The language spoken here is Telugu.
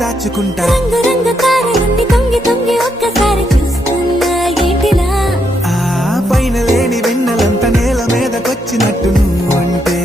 దాచుకుంటా రంగు రంగు కారులన్నీ తొంగి తొంగి ఒక్కసారి చూస్తున్నా ఏంటిలా ఆ పైన లేని వెన్నెలంత నేల మీదకొచ్చినట్టు నువ్వు అంటే